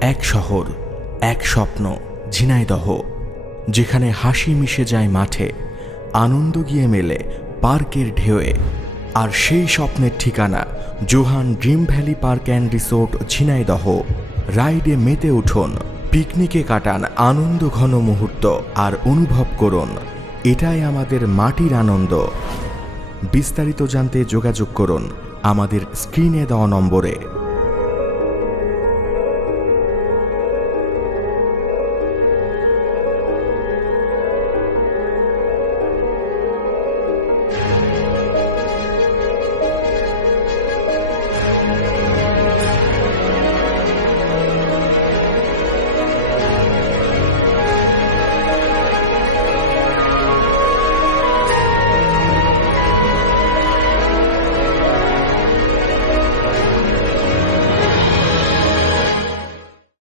এক শহর, এক স্বপ্ন, ঝিনাইদহ, যেখানে হাসি মিশে যায় মাঠে, আনন্দ গিয়ে মেলে পার্কের ঢেউয়ে। আর সেই স্বপ্নের ঠিকানা Johann dream valley park and resort, Jhenaidah. রাইডে মেতে উঠুন, পিকনিকে কাটান আনন্দ ঘন মুহূর্ত, আর অনুভব করুন এটাই আমাদের মাটির আনন্দ। বিস্তারিত জানতে যোগাযোগ করুন আমাদের স্ক্রিনে দেওয়া নম্বরে।